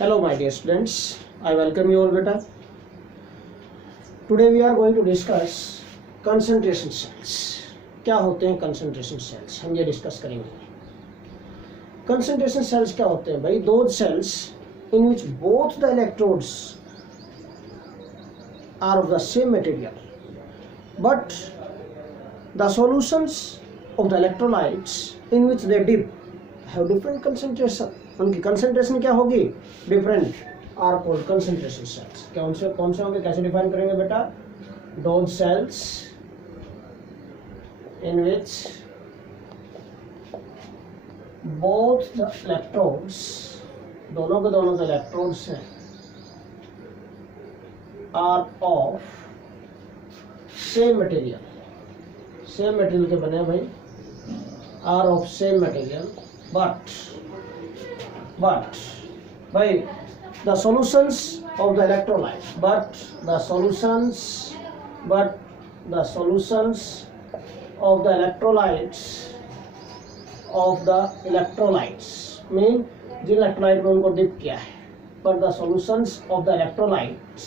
Hello my dear students, I welcome you all beta. Today we are going to discuss concentration cells. क्या होते हैं concentration cells? हम ये discuss करेंगे. Concentration cells क्या होते हैं भाई? Those cells in which both the electrodes are of the same material, but the solutions of the electrolytes in which they dip have different concentration. उनकी कंसंट्रेशन क्या होगी? Different. Are called concentration cells. क्या उनसे कौन से होंगे? कैसे define करेंगे बेटा? Those cells in which both the electrodes, दोनों के दोनों जो इलेक्ट्रोड्स हैं, are of same material. Same material के बने भाई, are of same material, but by the solutions of the electrolyte, but the solutions of the electrolytes mean जिन electrolyte में उनको डिप किया है, but the solutions of the electrolytes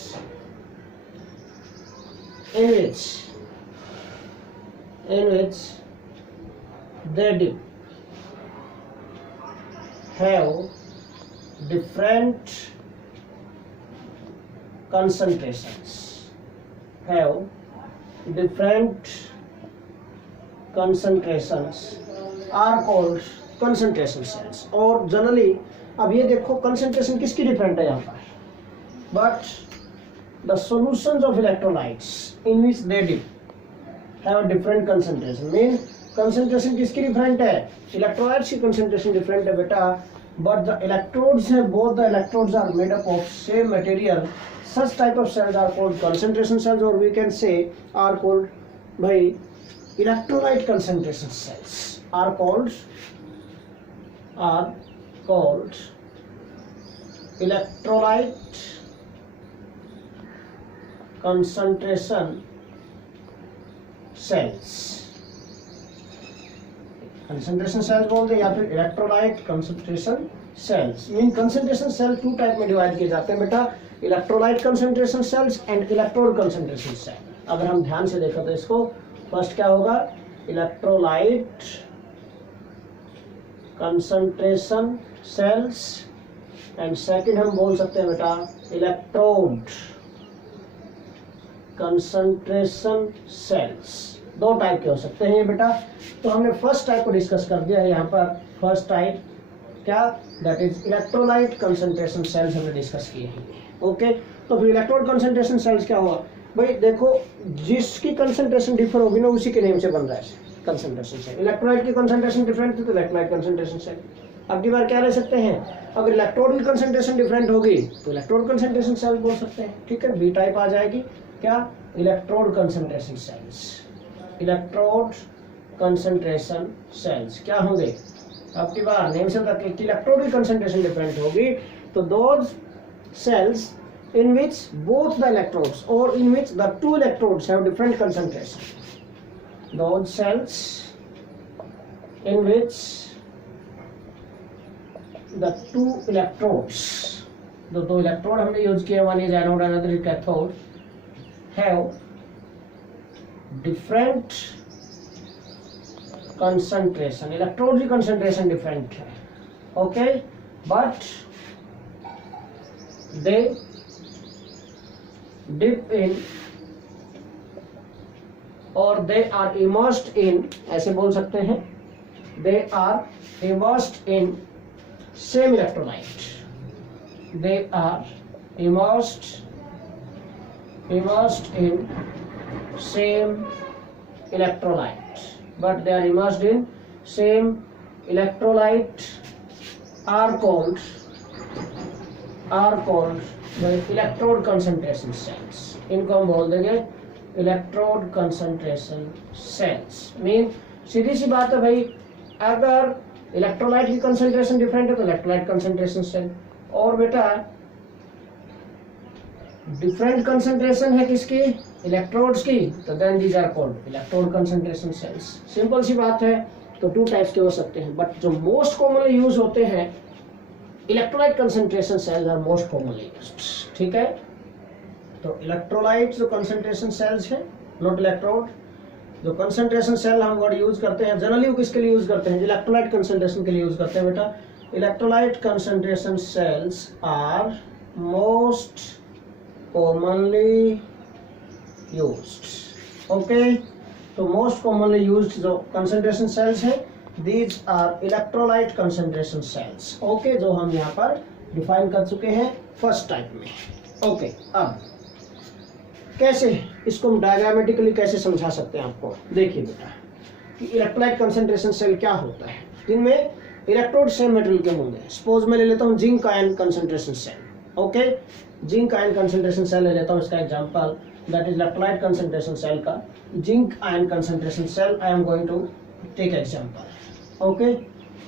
in which they dip have different concentrations. Are called concentration cells. और generally अब ये देखो concentration किसकी डिफरेंट है यहाँ पर, but the solutions of electrolytes in which they dip have different concentration. Mean concentration किसकी different है? इलेक्ट्रोलाइट्स की कंसंट्रेशन डिफरेंट है बेटा, बट द इलेक्ट्रोड्स है, both the electrodes are made up of same material. Such type of cells are called concentration cells, और we can say are called भाई electrolyte concentration cells. Are called electrolyte concentration cells. Concentration cells बोलते हैं या फिर electrolyte concentration cells. Mean concentration cell two type में divide किए जाते हैं बेटा, electrolyte concentration cells and electrode concentration cell. अगर हम ध्यान से देखें तो इसको फर्स्ट क्या होगा? Electrolyte concentration cells, and second हम बोल सकते हैं बेटा इलेक्ट्रोड कंसंट्रेशन सेल्स. दो टाइप के हो सकते हैं ये बेटा. तो हमने फर्स्ट टाइप को डिस्कस कर दिया है यहाँ पर. फर्स्ट टाइप क्या? That is electrolyte concentration cells हमने डिस्कस किए हैं. ओके, तो फिर इलेक्ट्रोड कंसंट्रेशन सेल्स क्या हुआ भाई? देखो, जिसकी कंसंट्रेशन डिफर होगी ना उसी के नेम से बन रहा है कंसंट्रेशन सेल. इलेक्ट्रोलाइट की कंसंट्रेशन डिफरेंट थी तो इलेक्ट्रोलाइट कंसंट्रेशन सेल. अब की बार क्या ले सकते हैं? अगर इलेक्ट्रोड की कंसंट्रेशन डिफरेंट होगी तो इलेक्ट्रोड कंसंट्रेशन सेल बोल सकते हैं. ठीक है, बी टाइप आ जाएगी. क्या? Electrode concentration cells. Electrode concentration cells क्या होंगे? अब की बार नेम से तक इलेक्ट्रोड की कंसंट्रेशन डिफरेंट होगी तो those cells in which both the electrodes or in which the two electrodes have different concentration. Those cells in which the two electrodes, the दो इलेक्ट्रोड हमने यूज किए, one is anode another is cathode, have different concentration. Electrode की concentration different है. Okay, but they dip in or they are immersed in, ऐसे बोल सकते हैं, they are immersed in same electrolyte. They are immersed in same electrolyte, but they are immersed in same electrolyte are called electrode concentration cells. इनको हम बोल देंगे electrode concentration cells. Mean सीधी सी बात है भाई, अगर इलेक्ट्रोलाइट की कंसंट्रेशन डिफरेंट है तो इलेक्ट्रोलाइट कंसंट्रेशन सेल, और बेटा डिफरेंट कंसंट्रेशन है किसकी? इलेक्ट्रोड्स की, तो then these are called electrode concentration cells. Simple सी बात है. तो टू टाइप्स के हो सकते हैं, बट जो मोस्ट कॉमनली यूज होते हैं electrolyte concentration cells are most commonly used, ठीक है। तो इलेक्ट्रोलाइट जो कंसंट्रेशन सेल्स है, नॉट इलेक्ट्रोड, जो कंसंट्रेशन सेल हम वर्ड यूज करते हैं जनरली वो किसके लिए यूज करते हैं, इलेक्ट्रोलाइट कंसंट्रेशन के लिए यूज करते हैं बेटा। Electrolyte concentration cells are most commonly used, okay. तो मोस्ट कॉमनली यूज्ड जो कंसंट्रेशन सेल्स है these are electrolyte concentration cells, okay, जो हम यहाँ पर डिफाइन कर चुके हैं फर्स्ट टाइप में, ओके। अब कैसे इसको हम डायग्रामेटिकली कैसे समझा सकते हैं आपको, देखिए बेटा कि इलेक्ट्रोलाइट कंसंट्रेशन सेल क्या होता है, जिनमें इलेक्ट्रोड सेम मटेरियल के होंगे। सपोज मैं ले लेता हूँ zinc ion concentration cell, okay, zinc ion concentration cell ले लेता हूँ, इसका example that is electrolyte concentration cell का zinc ion concentration cell I am going to take example, okay,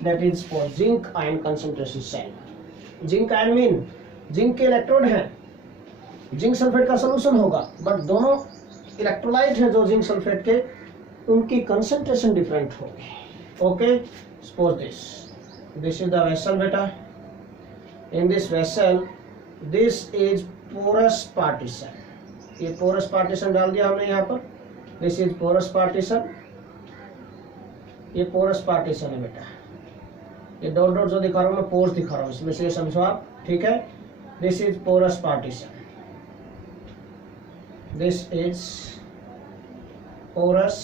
that is for zinc ion concentration cell. Zinc ion mean zinc के electrode हैं, zinc sulphate का solution होगा, but दोनों electrolyte हैं जो zinc sulphate के, उनकी कंसंट्रेशन डिफरेंट होगी, okay. Suppose this is the vessel बेटा, in this vessel this is porous partition, ये पोरस पार्टीशन डाल दिया हमने यहाँ पर, दिस इज पोरस पार्टीशन, ये पोरस पार्टीशन है बेटा, ये डॉट डॉट जो दिखा रहा हूँ मैं पोर्स दिखा रहा हूँ, इसमें से ये समझो आप, ठीक है। This is porous partition, this is porous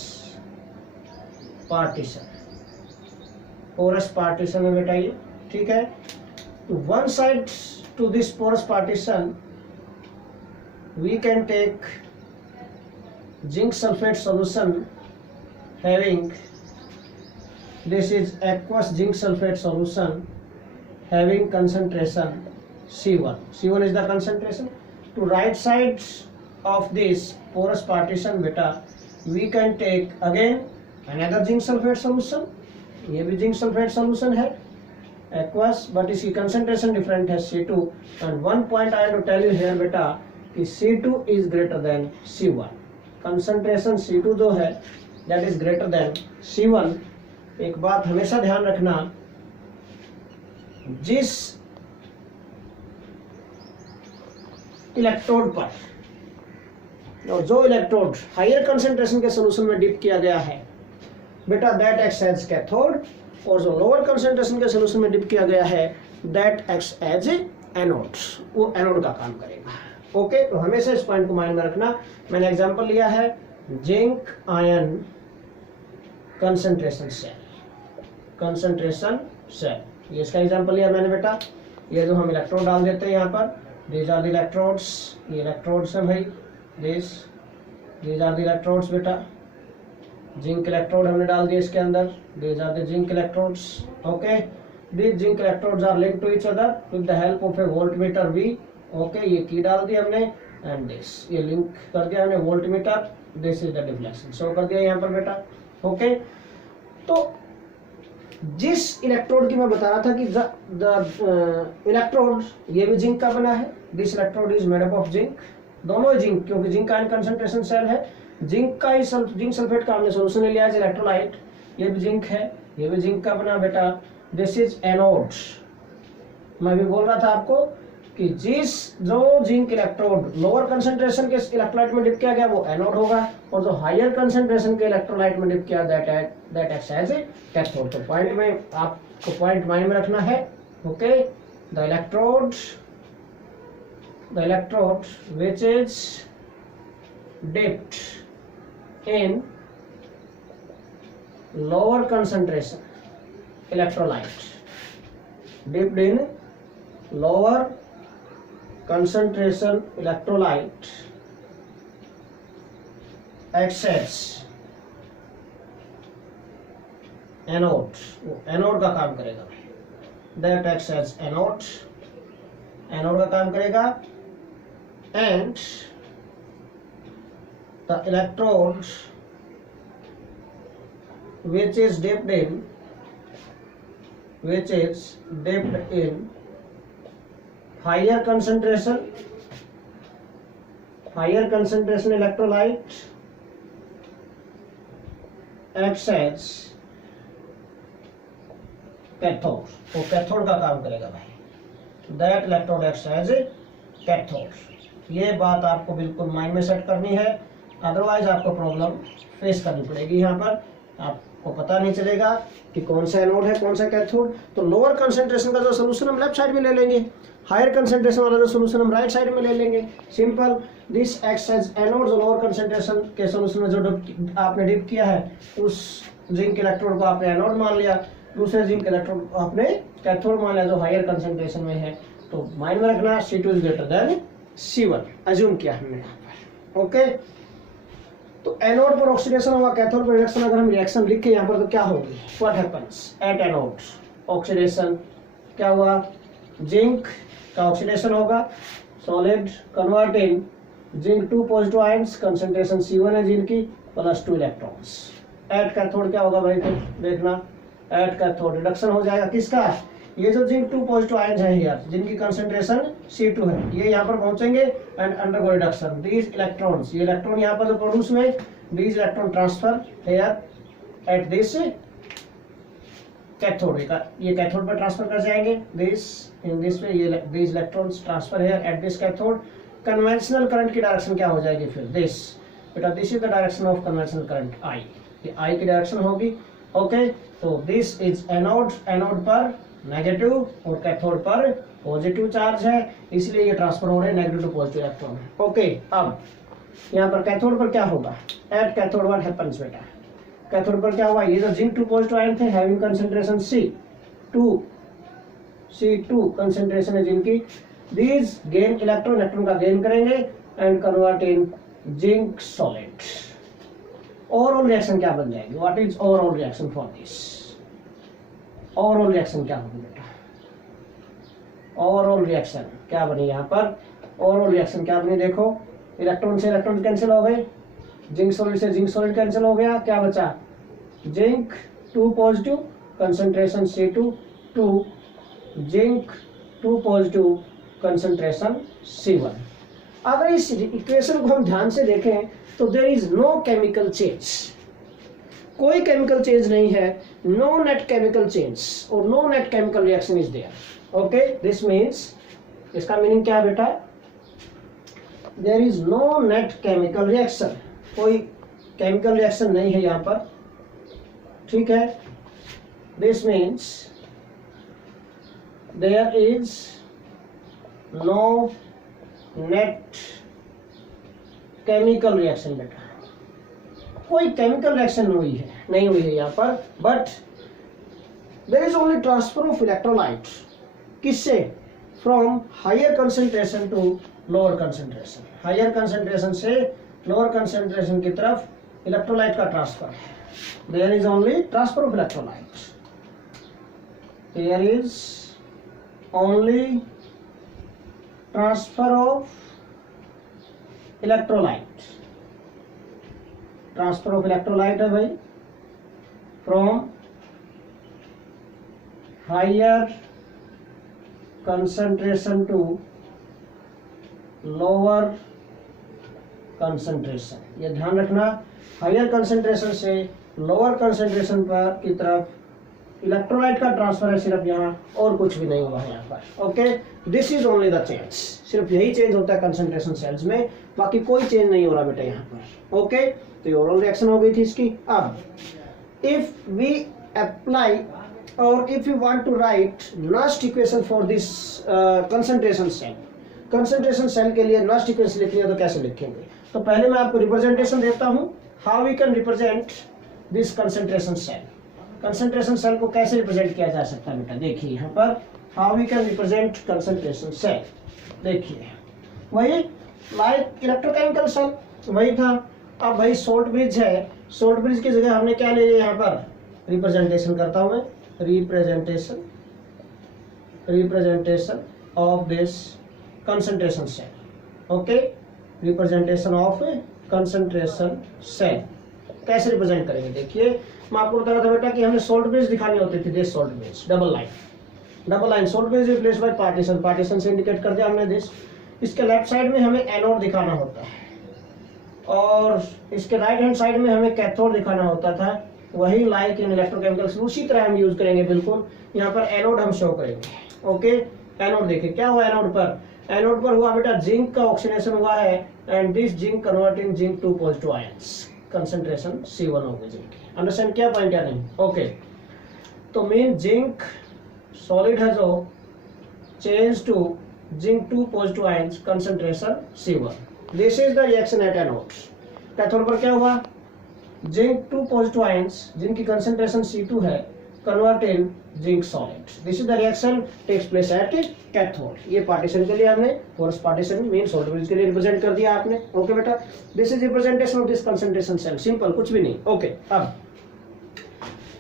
partition, porous partition है बेटा ये, ठीक है। one side to this porous partition we can take zinc sulfate solution having, this is aqueous zinc sulfate solution having concentration C1, C1 is the concentration. To right sides of this porous partition beta we can take again another zinc sulfate solution, ये भी zinc sulfate solution है aqueous, but इसकी concentration different है C2, and one point I have to tell you here बेटा कि C2 is greater than C1, concentration C2 जो है that is greater than C1। एक बात हमेशा ध्यान रखना, जिस इलेक्ट्रोड पर और जो इलेक्ट्रोड हायर कंसंट्रेशन के सोल्यूशन में डिप किया गया है बेटा दैट एक्ट्स एज कैथोड, और जो लोअर कंसंट्रेशन के सोल्यूशन में डिप किया गया है दैट एक्ट्स एज एनोड, वो एनोड का काम करेगा, ओके। तो हमेशा इस पॉइंट को माइंड में रखना। मैंने एग्जांपल लिया है zinc ion concentration cell, concentration cell, ये इसका एग्जांपल लिया मैंने बेटा। ये जो हम इलेक्ट्रोड डाल देते हैं यहाँ पर, दीज आर द इलेक्ट्रोड्स, ये इलेक्ट्रोड्स हैं भाई, these are the electrodes बेटा, जिंक इलेक्ट्रोड हमने डाल दिए इसके अंदर, these are the zinc electrodes, okay। These zinc electrodes are linked to each other with the help of a voltmeter V, okay, ये की डाल दी हमने, and this ये लिंक कर दिया हमने voltmeter, this is the deflection, show कर दिया यहाँ पर बेटा, okay। तो जिस इलेक्ट्रोड की मैं बता रहा था कि द इलेक्ट्रोड ये भी जिंक का बना है, this electrode is made up of zinc, दोनों ही जिंक, क्योंकि जिंक आयन कंसंट्रेशन सेल है, जिंक का ही जिंक सल्फेट का हमने सोल्यूशन ले लिया है इलेक्ट्रोलाइट, ये भी जिंक है, ये भी जिंक का बना बेटा, दिस इज एनोड। मैं भी बोल रहा था आपको कि जो जिंक इलेक्ट्रोड लोअर कंसंट्रेशन के इलेक्ट्रोलाइट में डिप किया गया वो एनोड होगा, और जो हायर कंसंट्रेशन के इलेक्ट्रोलाइट में डिप किया दैट एक्ट्स एज कैथोड। तो पॉइंट में आपको पॉइंट माइंड में रखना है, okay. The electrode which is dipped in lower concentration electrolyte, dipped in lower concentration electrolyte acts as anode, वो एनोड का काम करेगा, that acts as anode, anode का काम करेगा, and the electrode which is dipped in higher concentration electrolyte acts as cathode, वो cathode का काम करेगा भाई, that electrode acts as cathode. ये बात आपको बिल्कुल माइंड में सेट करनी है, अदरवाइज आपको प्रॉब्लम फेस करनी पड़ेगी। यहाँ पर आपको पता नहीं चलेगा कि कौन सा एनोड है कौन सा कैथोड। तो लोअर कंसंट्रेशन का जो सोल्यूशन हम लेफ्ट साइड में ले लेंगे, हायर कंसंट्रेशन वाला जो सोल्यूशन हम राइट साइड में ले लेंगे। Simple, this acts as anode. जो लोअर कंसंट्रेशन के सोल्यूशन में जो आपने डिप किया है उस जिंक इलेक्ट्रोड को आपने एनोड मान लिया, दूसरे जिंक इलेक्ट्रोड को आपने कैथोड मान लिया जो हायर कंसंट्रेशन में है। तो माइंड में रखना C2 is greater than C1 assume किया हमने यहाँ पर। ओके, तो एनोड पर ऑक्सीडेशन होगा, कैथोड पर रिडक्शन। अगर हम रिएक्शन लिखे यहाँ पर तो क्या होगी, what happens at anode oxidation, क्या हुआ, जिंक का ऑक्सीडेशन होगा, solid converting zinc 2 positive ions, concentration C1 है जिनकी प्लस 2 इलेक्ट्रॉन्स। एट कैथोड क्या होगा भाई, तो देखना एट कैथोड रिडक्शन हो जाएगा किसका, ये जो जिंक 2 पॉजिटिव आयंस है यार जिनकी कंसंट्रेशन C2 है, ये यहाँ पर पहुंचेंगे and undergo reduction. These electrons, ये इलेक्ट्रॉन यहाँ पर जो प्रोड्यूस में, these electron transfer here at this cathode, ये कैथोड पर ट्रांसफर कर जाएंगे। दिस इन दिस वे, ये these electrons transfer here at this cathode. Conventional current की डायरेक्शन क्या हो जाएगी फिर, दिस बेटा, this is the direction of conventional current I, ये I की डायरेक्शन होगी। ओके, तो दिस इज एनोड, एनोड पर नेगेटिव और कैथोड पर पॉजिटिव चार्ज है, इसलिए ये ट्रांसफर हो रहे हैं negative to positive electron. Okay, अब यहाँ पर कैथोड पर क्या होगा, एट कैथोड व्हाट हैपेंस बेटा, कैथोड पर क्या हुआ, ये जो जिंक 2 पॉजिटिव आयन थे हैविंग कंसंट्रेशन C2 कंसंट्रेशन है जिनकी, दीज गेन इलेक्ट्रॉन, इलेक्ट्रॉन का गेन करेंगे and convert in zinc solid. Overall reaction क्या बन जाएगी, what is overall reaction for this, overall reaction क्या होगी बेटा, ओवरऑल रिएक्शन क्या बनी यहाँ पर, ओवरऑल रिएक्शन क्या बनी, देखो इलेक्ट्रॉन से इलेक्ट्रॉन कैंसिल हो गए, जिंक सॉलिड से जिंक सॉलिड कैंसिल हो गया, क्या बचा, zinc 2 positive concentration C2 to zinc 2 positive concentration C1। अगर इस इक्वेशन को हम ध्यान से देखें तो there is no chemical change, कोई केमिकल चेंज नहीं है, नो नेट केमिकल चेंज और no net chemical reaction is there. Okay, this means, इसका मीनिंग क्या है बेटा, there is no net chemical reaction, कोई केमिकल रिएक्शन नहीं है यहाँ पर, ठीक है। This means there is no net chemical reaction बेटा, कोई केमिकल रिएक्शन नहीं हुई है यहाँ पर, but there is only transfer of electrolyte, किससे, from higher concentration to lower concentration, higher concentration से लोअर कंसंट्रेशन की तरफ इलेक्ट्रोलाइट का ट्रांसफर है। There is only transfer of electrolyte, there is only transfer of electrolyte, transfer of electrolyte है भाई, from higher concentration to lower concentration. ये ध्यान रखना, हायर कंसंट्रेशन से लोअर कंसंट्रेशन पर की तरफ इलेक्ट्रोलाइट का ट्रांसफर है सिर्फ यहाँ, और कुछ भी नहीं हुआ है यहाँ पर। Okay, this is only the change, सिर्फ यही चेंज होता है कंसंट्रेशन सेल्स में, बाकी कोई चेंज नहीं हो रहा बेटा यहाँ पर। ओके, तो ये ओवरऑल रिएक्शन हो गई थी इसकी। अब इफ वी अप्लाई और if you want to write Nernst equation for this concentration cell, concentration cell के लिए नस्ट इक्वेशन लिखनी है तो कैसे लिखेंगे, तो पहले मैं आपको रिप्रेजेंटेशन देता हूँ, how we can represent this concentration cell. Concentration cell को कैसे रिप्रेजेंट किया जा सकता है बेटा, देखिए यहाँ पर how we can represent concentration cell, देखिए वही लाइक इलेक्ट्रोकेमिकल सेल वही था। अब भाई सोल्ट ब्रिज है, सोल्ट ब्रिज की जगह हमने क्या ले लिया यहाँ पर, रिप्रेजेंटेशन करता हूँ मैं, representation of this concentration cell. Okay, representation of concentration cell कैसे रिप्रेजेंट करेंगे, देखिए मैं आपको बता रहा था बेटा कि हमें सोल्ट ब्रिज दिखानी होती थी, this salt bridge, double line salt bridge replace by partition, partition से इंडिकेट कर दिया हमने दिस। इसके लेफ्ट साइड में हमें एनोड दिखाना होता है और इसके राइट हैंड साइड में हमें कैथोड दिखाना होता था, वही लाइक इन इलेक्ट्रोकेमिकल्स उसी तरह हम यूज करेंगे बिल्कुल। यहाँ पर एनोड हम शो करेंगे। ओके, एनोड देखिए क्या हुआ एनोड पर, एनोड पर हुआ बेटा जिंक का ऑक्सीडेशन हुआ है and this zinc converting zinc to positive ions, concentration C1 हो गई जिंक की। अंडरस्टैंड क्या पॉइंट या नहीं? ओके तो मीन जिंक सॉलिड है जो change to zinc 2 positive ions, concentration C1। This is the reaction at anode. Cathode पर क्या हुआ, जिंक 2 पॉजिटिव आयंस जिनकी कंसंट्रेशन C2 है convert in zinc solid. This is the reaction takes place at cathode. ये partition के लिए हमने force partition mean solid bridge के लिए रिप्रेजेंट कर दिया आपने। ओके बेटा, this is representation of this concentration cell, simple कुछ भी नहीं। ओके अब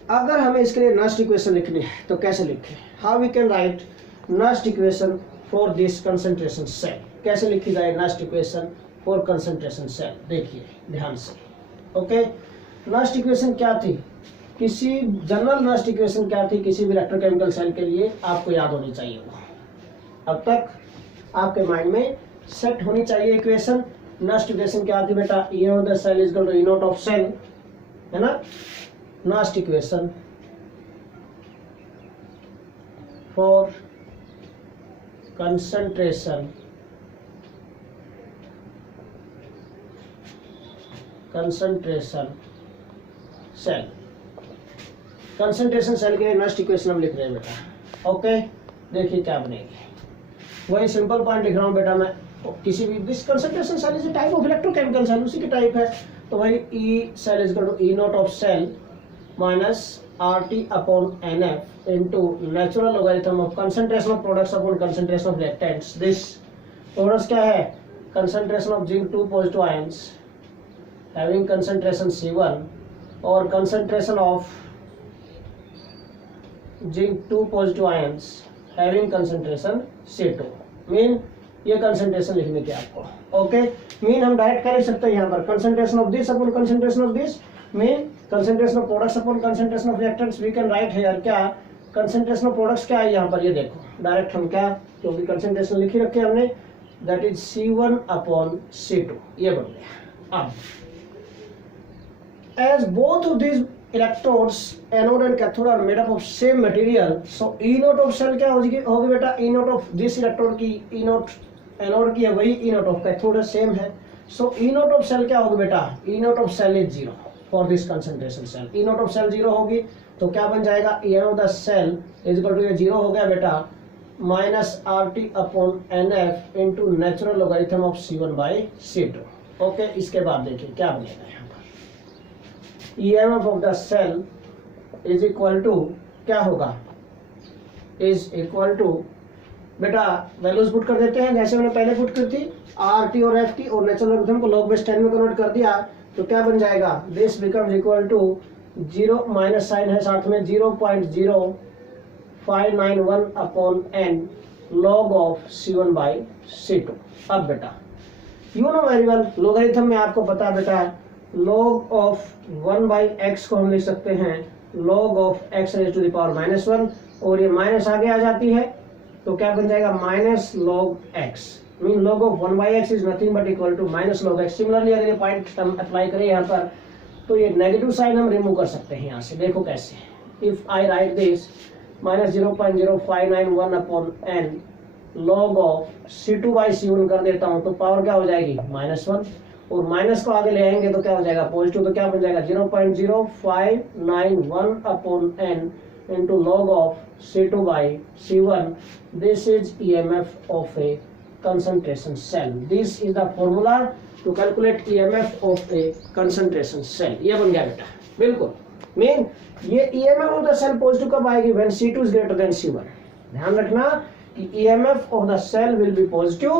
अगर हमें इसके लिए नस्ट इक्वेशन लिखनी है तो कैसे लिखें, how we can write Nernst equation for this concentration cell, कैसे लिखी जाए Nernst equation for concentration cell? देखिए ध्यान से। ओके नस्ट इक्वेशन क्या थी, किसी जनरल नस्ट इक्वेशन क्या थी किसी भी इलेक्ट्रोकेमिकल सेल के लिए आपको याद होनी चाहिए, वो अब तक आपके माइंड में सेट होनी चाहिए इक्वेशन। नस्ट इक्वेशन क्या थी बेटा, E of the cell is equal to E not of cell, है ना। Nernst equation for concentration cell, concentration cell के लिए नस्ट इक्वेशन हम लिख रहे हैं बेटा। ओके देखिए क्या बनेगी, वही सिंपल पॉइंट लिख रहा हूँ बेटा मैं। किसी भी this concentration cell is a type of electrochemical cell, उसी की टाइप है, तो वही E cell is equal to E not of cell minus RT upon NF into natural logarithm of concentration of products upon concentration of reactants. This products क्या है, concentration of zinc 2 positive ions having concentration C1 और concentration of zinc 2 positive ions having concentration C2। Mean ये concentration लिखने की आपको। Okay mean हम direct कर ही सकते हैं यहाँ पर, concentration of this upon concentration of this mean concentration of products upon concentration of reactants. We can write here क्या कंसंट्रेशन ऑफ प्रोडक्ट्स क्या है यहाँ पर, ये देखो डायरेक्ट हम क्या क्योंकि कंसंट्रेशन लिखी रखे हमने, that is C1 upon C2, ये बन गया। अब as both of these electrodes anode and cathode are made up of same material, so E naught of cell क्या होगी बेटा, E naught of this electrode की E naught anode की है वही E naught of cathode same है, so E naught of cell क्या होगी बेटा, E naught of cell is 0 for this concentration cell। E naught of cell 0 होगी तो क्या बन जाएगा, E of the cell is equal to ये 0 हो गया बेटा minus RT upon NF into natural logarithm of C1 by C2। Okay इसके बाद देखिए क्या बनेगा यहाँ पर, EMF of the cell is equal to क्या होगा, is equal to बेटा वैल्यूज पुट कर देते हैं जैसे मैंने पहले पुट की थी RT और FT और नेचुरल लॉगरिथम को log base 10 में कन्वर्ट कर दिया तो क्या बन जाएगा, this becomes equal to 0 minus sign है साथ में 0.0591 upon n log of C1 by C2। अब बेटा you know very well logarithm में आपको पता है बेटा log ऑफ 1 बाई x को हम लिख सकते हैं log of x raise to the power -1 और ये माइनस आगे आ जाती है तो क्या बन जाएगा minus log x, mean log of 1 by x is nothing but equal to minus log x। Similarly अगर ये पॉइंट हम अप्लाई करें यहाँ पर तो ये नेगेटिव साइन हम रिमूव कर सकते हैं यहाँ से, देखो कैसे, if I right this minus 0.0591 upon n log of C2 by C1 कर देता हूँ तो पावर क्या हो जाएगी -1 और माइनस को आगे ले आएंगे तो क्या हो जाएगा पॉजिटिव, तो क्या बन जाएगा 0.0591 upon n into log of C2 by C1। This is EMF of A concentration cell। This is the formula to calculate EMF of a concentration cell। ये बन गया बेटा बिल्कुल, मीन ये EMF of the cell positive कब आएगी, when C2 is greater than C1। ध्यान रखना कि EMF of the cell will be positive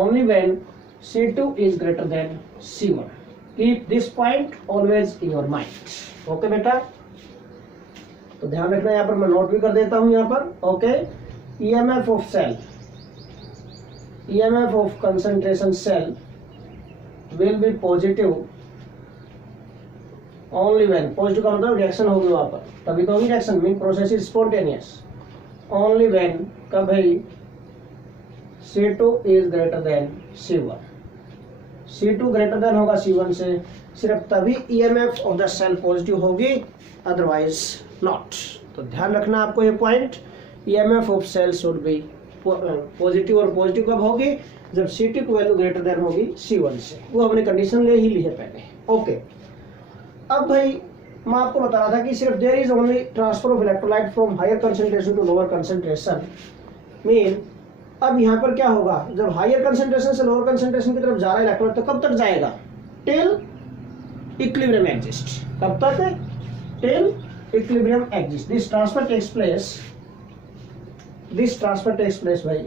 only when C2 is greater than C1। Keep this point always in your mind। Okay बेटा तो ध्यान रखना, यहाँ पर मैं नोट भी कर देता हूँ यहाँ पर। Okay EMF of cell, EMF of concentration cell will be positive only when, positive का मतलब रिएक्शन होगी वहां पर तभी तो होगी reaction, mean process is spontaneous, only when कब है C2 is greater than C1। C2 greater than होगा C1 से, सिर्फ तभी EMF of the cell positive होगी, अदरवाइज नॉट। तो ध्यान रखना आपको ये point, EMF of cell should be positive, और पॉजिटिव कब होगी, जब C2 की वैल्यू ग्रेटर देन होगी C1 से। वो हमने कंडीशन ले ही ली है पहले। ओके, अब भाई मैं आपको बता रहा था कि सिर्फ there is only transfer of electrolyte from higher concentration to lower concentration. Mean अब यहाँ पर क्या होगा, जब हायर कंसंट्रेशन से लोअर कंसंट्रेशन की तरफ जा रहा है इलेक्ट्रोलाइट, तो कब तक जाएगा, टिल इक्विलिब्रियम एग्जिस्ट। कब तक, till equilibrium exist. This transfer takes place भाई,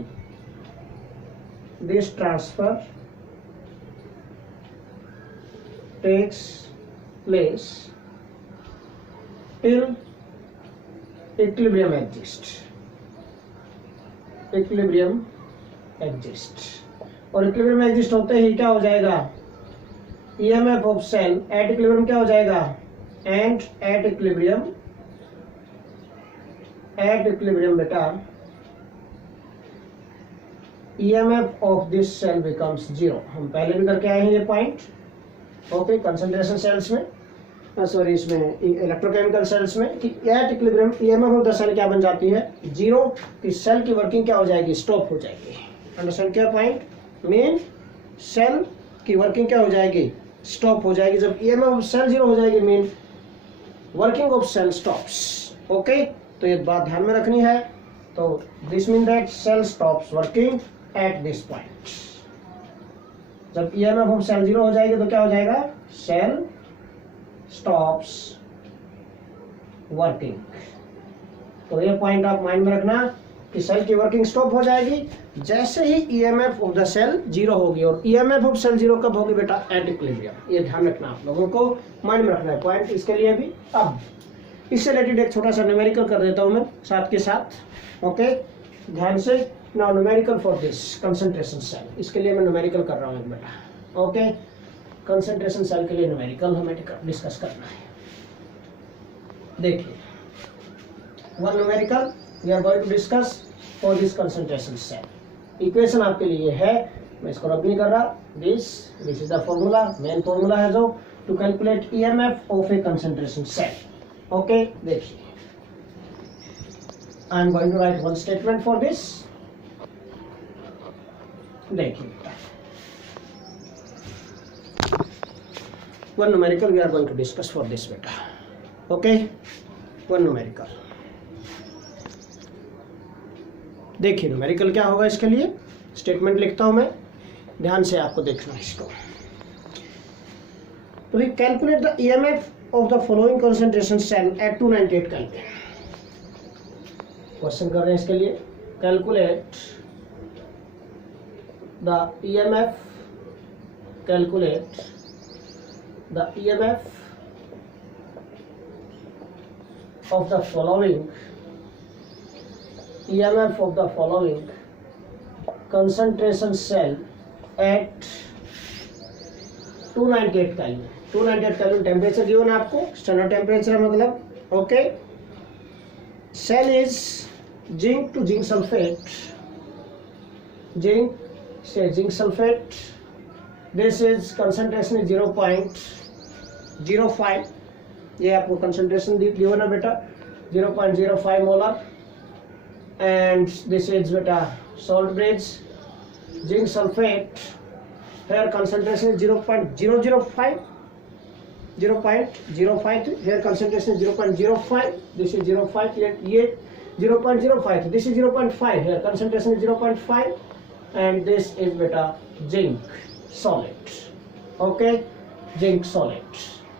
this transfer takes place till equilibrium exist। और इक्विलिब्रियम एग्जिस्ट होते ही क्या हो जाएगा, EMF of cell at equilibrium क्या हो जाएगा, एंड एट इक्विलिब्रियम बेटा EMF of this cell becomes zero. हम पहले भी करके आए हैं ये पॉइंट। ओके, कंसंट्रेशन सेल्स में, सॉरी इसमें इलेक्ट्रोकेमिकल सेल्स में, कि at equilibrium EMF of the cell क्या बन जाती है, जीरो। कि सेल की वर्किंग क्या हो जाएगी, स्टॉप हो जाएगी। अंडरस्टैंड क्या पॉइंट, मीन सेल की वर्किंग क्या हो जाएगी, स्टॉप हो जाएगी। जब EMF ऑफ सेल जीरो हो जाएगी, mean working of cell stops. Okay, तो ये बात ध्यान में रखनी है। तो this mean that cell stops working at this point. जब EMF ऑफ सेल जीरो हो जाएगी तो क्या हो जाएगा, सेल स्टॉप्स वर्किंग। तो ये पॉइंट आप माइंड में रखना कि सेल की वर्किंग स्टॉप हो जाएगी जैसे ही EMF of the cell zero होगी। और EMF ऑफ सेल जीरो कब होगी बेटा, एट इक्विलिब्रियम। ये ध्यान रखना, आप लोगों को माइंड में रखना है पॉइंट इसके लिए भी। अब इससे रिलेटेड एक छोटा सा न्यूमेरिकल कर देता हूं मैं साथ के साथ। ओके, ध्यान से। Now numerical for this concentration cell, इसके लिए मैं न्यूमेरिकल कर रहा हूँ बेटा। ओके, कंसंट्रेशन सेल के लिए न्यूमेरिकल हमें डिस्कस करना है। देखिए, one numerical we are going to discuss for this concentration cell. Equation आपके लिए है, मैं इसको रब नहीं कर रहा। This is the formula, main formula है जो to calculate EMF of a concentration cell. Okay, देखिए, I am going to write one statement for this. देखिए, one numerical we are going to discuss for this beta. Okay, one numerical। देखिए numerical क्या होगा, इसके लिए statement लिखता हूं मैं, ध्यान से आपको देखना है इसको। तो we calculate the EMF of the following concentration cell at 298 kelvin. Question कर रहे हैं इसके लिए, calculate the EMF, calculate the EMF of the following concentration cell at 298 Kelvin। 298 Kelvin temperature given है आपको, स्टैंडर्ड टेम्परेचर है मतलब। Okay, cell is zinc to zinc sulphate, zinc से zinc sulphate. This is concentration is 0.05। ये आपको concentration given है बेटा, 0.05 molar. And this is बेटा salt bridge zinc sulphate, here concentration is 0.005, 0.05। Here concentration 0.05, this is 0.5, ये 0.05, this is 0.5, here concentration is 0.5। And this is बेटा zinc solid. Okay, zinc solid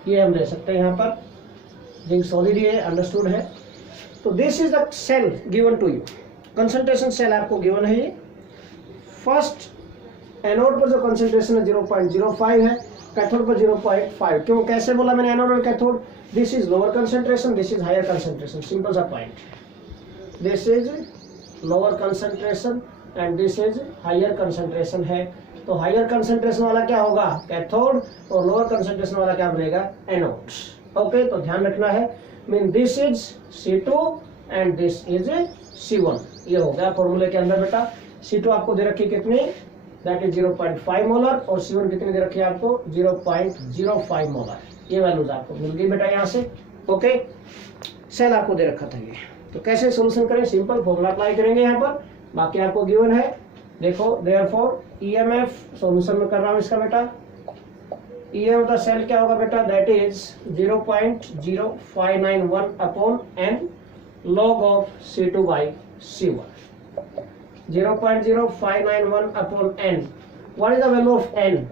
ये हम ले सकते हैं यहाँ पर, जिंक सॉलिड ये अंडरस्टूड है। तो this is the cell given to you, concentration cell आपको गिवन है। ये फर्स्ट एनोड पर जो कंसंट्रेशन है 0.05 है, कैथोड पर 0.5। क्यों, कैसे बोला मैंने एनोड और cathode? This is lower concentration, this is higher concentration, simple सा point. This is lower concentration and this is higher concentration है। तो हायर कंसंट्रेशन वाला क्या होगा, कैथोड, और लोअर कंसंट्रेशन वाला क्या बनेगा, एनोड। ओके, तो ध्यान रखना है। Mean this is C2 and this is C1। ये हो गया फॉर्मूले के अंदर बेटा। C2 आपको दे रखी कितनी, दैट इज 0.5 मोलर, और C1 कितनी दे रखी है आपको, 0.05 मोलर। ये वैल्यूज आपको मिल गई बेटा यहाँ से। ओके, सेल आपको दे रखा था ये। तो कैसे सोल्यूशन करें, सिंपल फॉर्मूला अप्लाई करेंगे यहाँ पर। बाकी आपको गिवन है। देखो देयरफॉर ईएमएफ सॉल्यूशन में कर रहा हूं इसका बेटा, ईएमएफ द सेल क्या होगा बेटा, that is 0.0591 upon n log of C2 by C1, 0.0591 upon n. What is the value of n?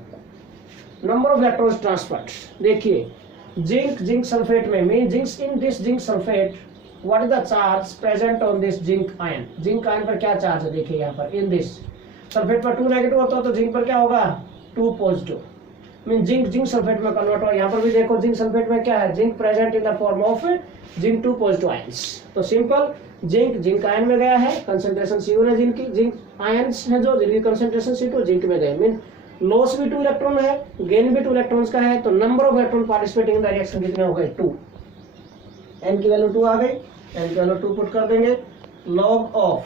Number of electrons transferred. देखिए जिंक सल्फेट में mean zinc in this zinc sulphate, what is the charge present on this zinc ion, zinc ion पर क्या charge है, देखिए यहाँ पर in this sulphate पर 2 negative होता है तो जिंक पर क्या होगा 2 पॉजिटिव, मीन जिंक सल्फेट में कन्वर्ट हुआ। यहाँ पर भी देखो जिंक सल्फेट में क्या है, zinc present in the form of zinc 2 positive ions. तो सिंपल जिंक आयन में गया है, कंसंट्रेशन C1 है, जिंक आयंस है जो जिनकी कंसंट्रेशन C2 जिंक में गए, मीन लॉस भी 2 इलेक्ट्रॉन है, गेन भी 2 इलेक्ट्रॉन्स का है, तो number of electron participating in the reaction कितने हो गए 2। n की वैल्यू 2 आ गई, n की वैल्यू 2 पुट कर देंगे, log of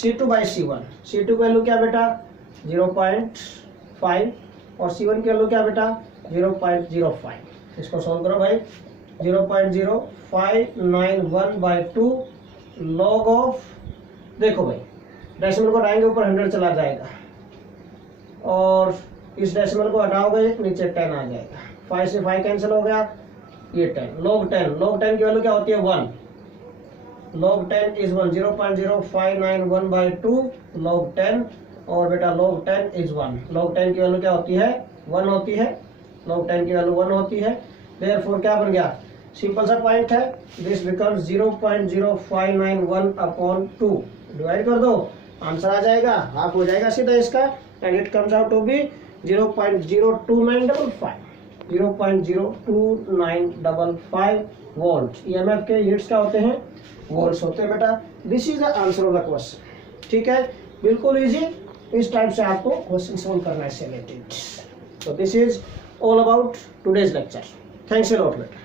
C2 by C1, C2 की वैल्यू क्या बेटा 0.5 और C1 की वैल्यू क्या बेटा 0.05। इसको सॉल्व करो भाई, 0.0591/2 log ऑफ, देखो भाई डेसिमल को हटाएंगे ऊपर 100 चला जाएगा और इस डेसिमल को हटाओगे नीचे 10 आ जाएगा, 5 से 5 कैंसिल हो गया, ये 10 log 10 की वैल्यू क्या होती है 1, log 10 इज 1, 0.0591/2 log 10 और बेटा log 10 इज 1, log 10 की वैल्यू क्या होती है 1 होती है, log 10 की वैल्यू 1 होती है, देयरफॉर क्या बन गया, सिंपल सा पॉइंट है, दिस बिकम्स 0.0591/2, डिवाइड कर दो आंसर आ जाएगा, हाफ हो जाएगा सीधा इसका, and it comes out to be 0.02955 volt. EMF के यूनिट्स क्या होते हैं, वोल्ट्स होते हैं बेटा। This is the answer of the question, ठीक है, बिल्कुल इजी, इस टाइप से आपको क्वेश्चन सॉल्व करना है related. So this is all about today's lecture. Thanks a lot बेटा।